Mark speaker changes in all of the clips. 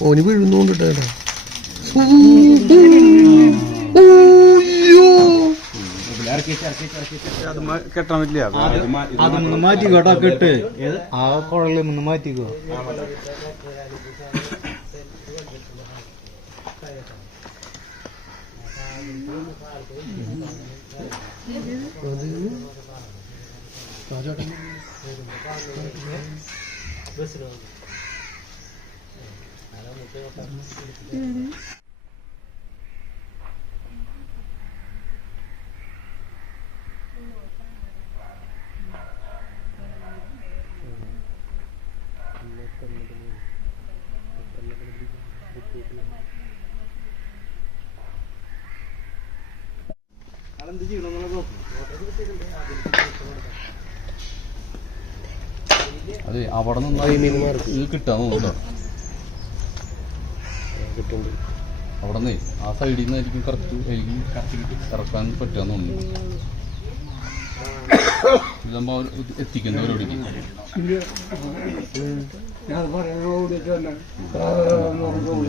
Speaker 1: ഓന് വീഴുന്നോണ്ടിട്ടാ അയ്യോ
Speaker 2: അത് മ- കെട്ടാൻ പറ്റില്ല
Speaker 3: മാറ്റിക്കോട്ടോ കെട്ട് ആ കുഴലിൽ നിന്ന് മാറ്റിക്കോ
Speaker 4: അതെ അവിടെ നിന്നായി കിട്ടാൻ തോന്നുന്നുണ്ടോ അവിടെ നിന്ന് ആ സൈഡിൽ നിന്നായിരിക്കും കറക്റ്റ് എനിക്ക് ഇറക്കാൻ തോന്നുന്നു. ഇതാകുമ്പോ എത്തിക്കുന്നവരോടിക്ക്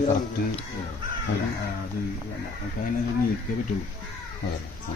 Speaker 4: കറക്റ്റ് അത് അതിനത് നീക്കേ പറ്റുള്ളൂ. അതെ ആ.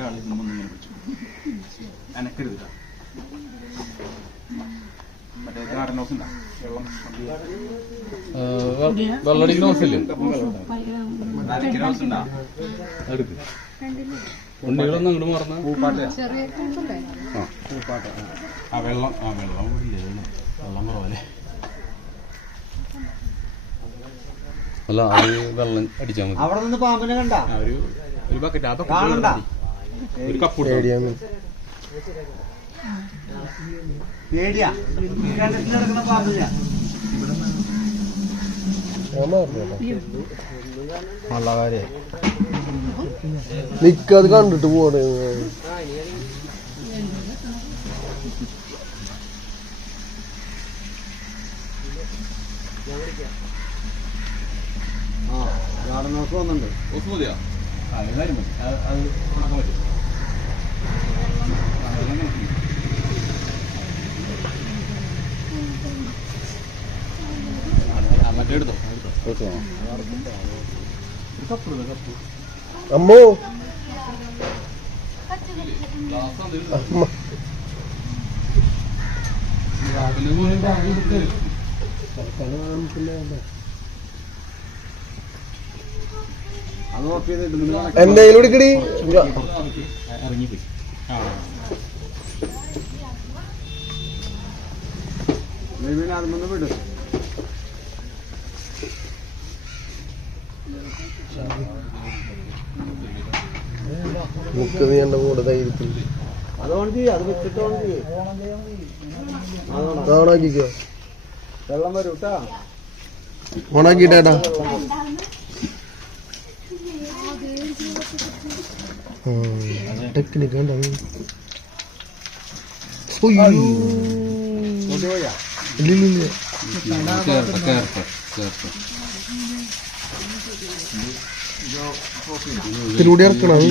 Speaker 2: ഒരാൾ മുന്നേ ഇങ്ങനെ പിടിച്ചു അനക്കരുത്. മറ്റേ നാടൻ ഹൗസ് ഉണ്ടാ? വെള്ളം
Speaker 4: വെള്ളടിക്കുന്ന ഹൗസില്ലേ
Speaker 2: നരയ്ക്കുന്ന ഹൗസ് ഉണ്ടാ?
Speaker 4: എടുക്ക് ഉണ്ണികളൊന്നും അങ്ങോട്ട് മറന്ന ആ
Speaker 2: ആ വെള്ളം ആ വെള്ളം ഇല്ലേ വെള്ളം കുറവല്ലേ?
Speaker 4: അല്ല അത് വെള്ളം അടിച്ചാൽ മതി.
Speaker 3: അവിടെ നിന്ന് പാമ്പിനെ കണ്ട?
Speaker 2: ഒരു ഒരു ബക്കറ്റ് ആ ബക്കറ്റ് ഒരു കപ്പ്
Speaker 3: നല്ല കാര്യം.
Speaker 1: നിക്കത് കണ്ടിട്ട് പോണേ.
Speaker 3: ആ ഗാർഡൻ ഹൗസ് വന്നിട്ടുണ്ട്.
Speaker 4: ഓസ് മതിയാ
Speaker 2: അത് കാര്യം മതി. അത് അത് ഉണക്കാൻ പറ്റും ആ, വെള്ളം കണക്കില്ല. ആ, മറ്റേ എടുത്തോ എടുത്തോ ഒരു കപ്പ് എടുത്തോ കപ്പ്
Speaker 1: അമ്മോ. അമ്മ എന്തെങ്കിലും എടുക്കടി
Speaker 2: ഇറങ്ങിപ്പോയി.
Speaker 3: വിട്.
Speaker 1: നിക്കത് എന്റെ കൂടെ ധൈര്യത്തിൽ
Speaker 3: അതുകൊണ്ട് അത് വെച്ചിട്ടോണ്ട്
Speaker 1: ഓണാക്കിക്കോ
Speaker 3: വെള്ളം വരും കേട്ടാ
Speaker 1: ഓണാക്കിട്ടേട്ടാ. ടെക്നിക്ക്
Speaker 3: കൊണ്ടുപോയാ
Speaker 1: ഇല്ലില്ല
Speaker 4: ചേർത്ത ചേർത്ത ചേർത്ത.
Speaker 1: ഇതിലൂടെ ഇറക്കണം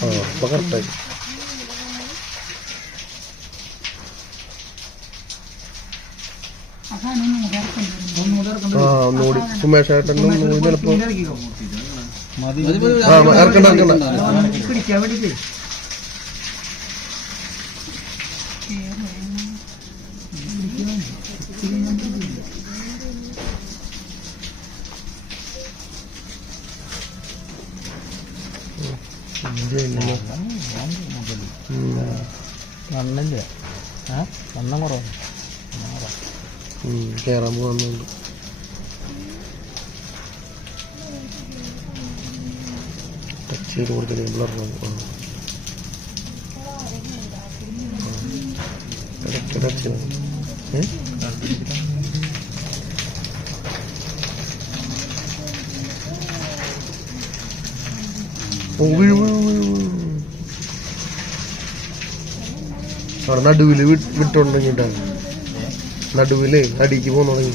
Speaker 1: ആ. പകർട്ടായി കറക്റ്റായി ആ ഒന്നുകൂടി സുമേഷ് ഏട്ടനും ഒന്നുകൂടി ചിലപ്പോ ആ ഇറക്കണ്ട
Speaker 3: ആ കുറവാണ്.
Speaker 1: കേറാൻ പോകുന്നുണ്ട്. ടച്ച് ചെയ്ത് കൊടുത്തില്ലേ ബ്ലർ ടച്ച്. അവിടെ നടുവിൽ വിട്ടുണ്ടെങ്കിട്ടാണ് നടുവിലേ അടിക്ക് പോന്നു തുടങ്ങി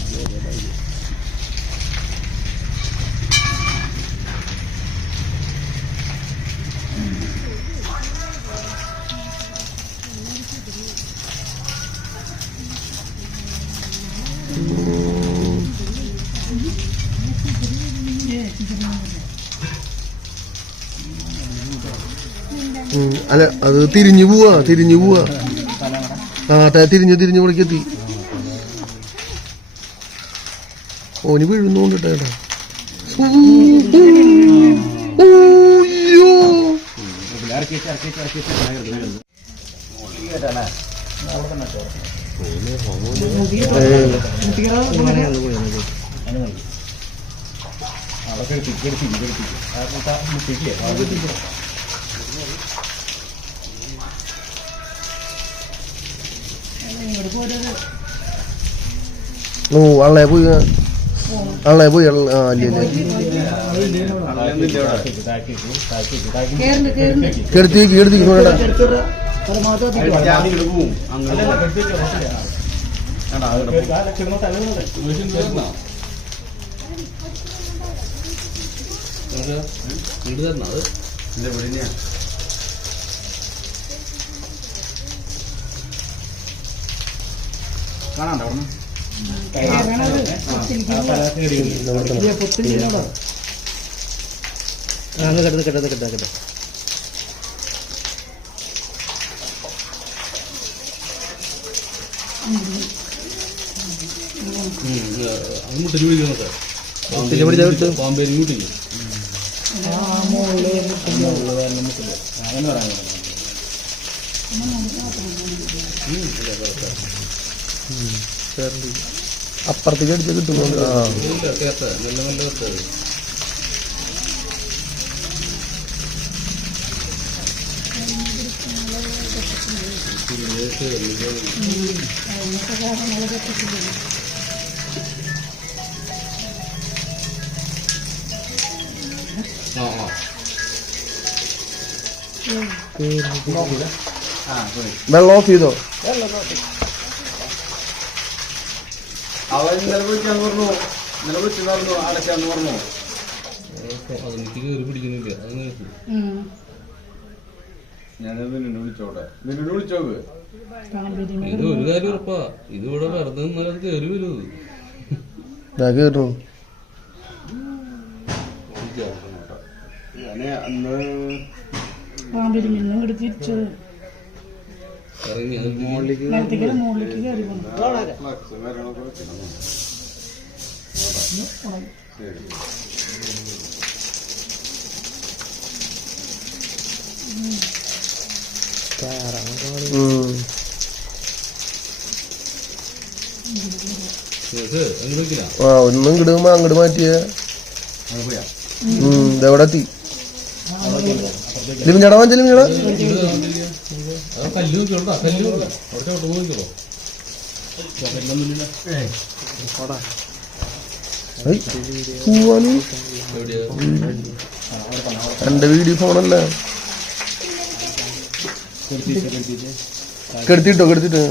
Speaker 1: അല്ല അത് തിരിഞ്ഞു പോവാ തിരിഞ്ഞു പോവാ. ആ തിരിഞ്ഞു തിരിഞ്ഞു ഇവിടേക്ക് ഓന് വീഴുന്നോണ്ട് കേട്ടോ. ഓ അള്ളേ പോയി അള്ളേ പോയി ആ ഇല്ല കെടുത്തേക്ക് കെടുത്തേക്ക്
Speaker 4: ഇങ്ങോട്ട് തരണം. അത്
Speaker 3: കിടന്ന് കിടന്ന് കിടന്ന് കിടന്ന്.
Speaker 4: മുട്ടിക്ക്
Speaker 1: അപ്പുറത്തേക്ക് അടിച്ച് കിട്ടുന്നുണ്ട് ആ
Speaker 4: ഇല്ല കേട്ട നല്ല നല്ല ആ ആ
Speaker 1: വെള്ളം ഓഫ് ചെയ്തോ
Speaker 2: അവൻ ഇന്നലെ വിളിക്കാന്ന് പറഞ്ഞു. ഇന്നലെ വിളിച്ചെന്ന് പറഞ്ഞു അടയ്ക്കാന്ന് പറഞ്ഞു
Speaker 4: അതെനിക്ക് കയറി പിടിക്കുന്നില്ല അത് നോക്കൂ
Speaker 2: ഞാനത് നിന്നെ വിളിച്ചോട്ടെ നിന്നെ വിളിച്ചോക്ക്
Speaker 4: ഇത് ഒരു കാര്യം ഉറപ്പാ. ഇത് ഇവിടെ വെറുതെ നിന്നാൽ അത് കയറി വരും. അത്.
Speaker 1: ഇതാ കേട്ടു
Speaker 4: ഞാൻ
Speaker 1: ആ ഒന്നും കിടുമ്പോ അങ്ങോട്ട് മാറ്റിയ. ഇതെവിടെ എത്തി? ലിമിഞ്ഞടാ വാങ്ങിച്ച ലിമിഞ്ഞടാ
Speaker 4: എന്റെ വീഡിയോ നോക്കിയോട്ടാ Kerti
Speaker 1: to kerti to.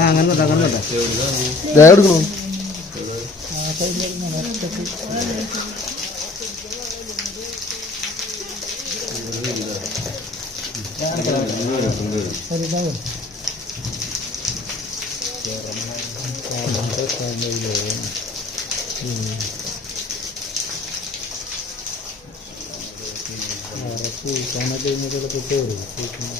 Speaker 1: Ah, kan
Speaker 3: ആ അങ്ങനെ അങ്ങനെ
Speaker 4: എവിടെയാണ്
Speaker 1: ദയ എടുക്കണു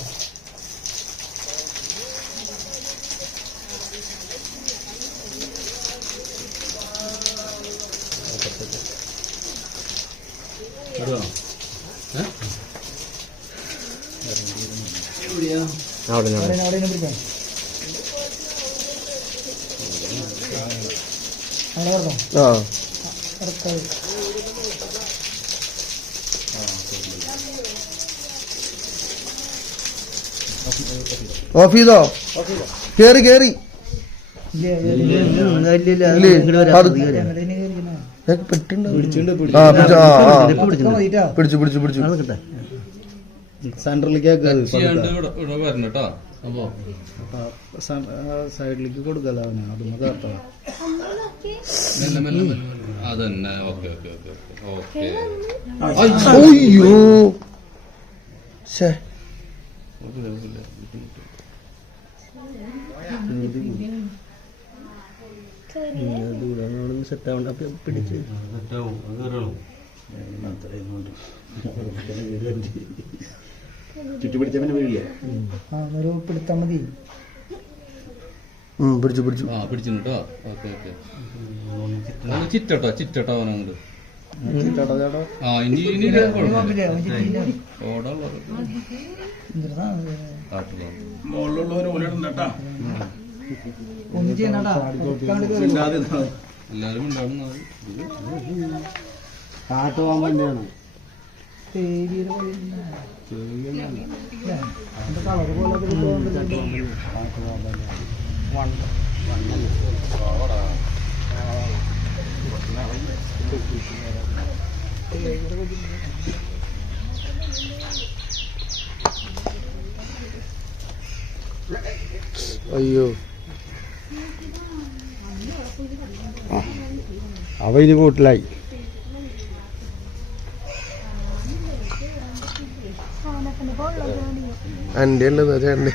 Speaker 1: അവിടെ ആ ഓഫ് ചെയ്തോ? കേറി കേറി. പിടിച്ചു പിടിച്ചു പിടിച്ചു പിടിച്ചു.
Speaker 3: സെന്ററിലേക്ക്
Speaker 4: കേട്ടോ. അപ്പോ
Speaker 3: സൈഡിലേക്ക്
Speaker 4: കൊടുക്കല്ലോ. അതന്നെ. Okay okay okay okay.
Speaker 1: അയ്യോ. ശേ ഉം, പിടിച്ചു. പിടിച്ചു
Speaker 4: ആ പിടിച്ചു കേട്ടോ ഓക്കെ ഓക്കെ. ഒന്ന് ചിറ്റട്ടോ ചിറ്റട്ടോ അവനങ്ങോട്ട് ആ ഇനി ഇനി ഓടുള്ളത് കാട്ടില്ല എല്ലാരും ഉണ്ടാവുന്ന
Speaker 3: കാട്ടുപോകാൻ തന്നെയാണ്
Speaker 1: അയ്യോ.
Speaker 3: അവ ഇനി കൂട്ടിലായി
Speaker 1: എന്റെ ഉള്ളത് ചേട്ടന്റെ